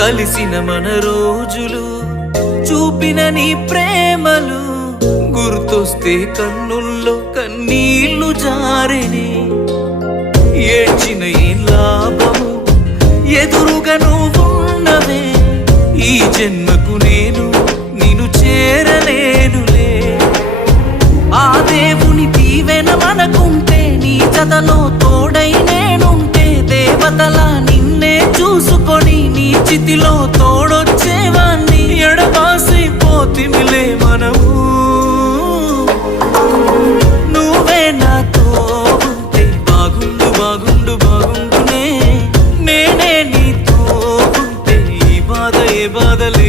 కలిసిన మన రోజులు చూపిన నీ ప్రేమలు గుర్తొస్తే కన్నుల్లో కన్నీళ్లు జారెనే. ఏడ్చిన ఏ లాభము ఎదురుగా నువ్వున్నవే, ఈ జన్మకు నేను నిన్ను చేరలేనులే. ఆ దేవుని దీవెన మనకుంటే, నీ జతలో తోడై నేనుంటే, దేవతలా నిన్నే చూసుకొని నీ చితిలో తోడొచ్చేవాణ్ణి. ఎడబాసిపోతిమిలే మనము, నువ్వే నాతో ఉంటే బాగుండు బాగుండు బాగుండునే. నేనే నీతో ఉంటే ఈ బాధ ఏ బాధలే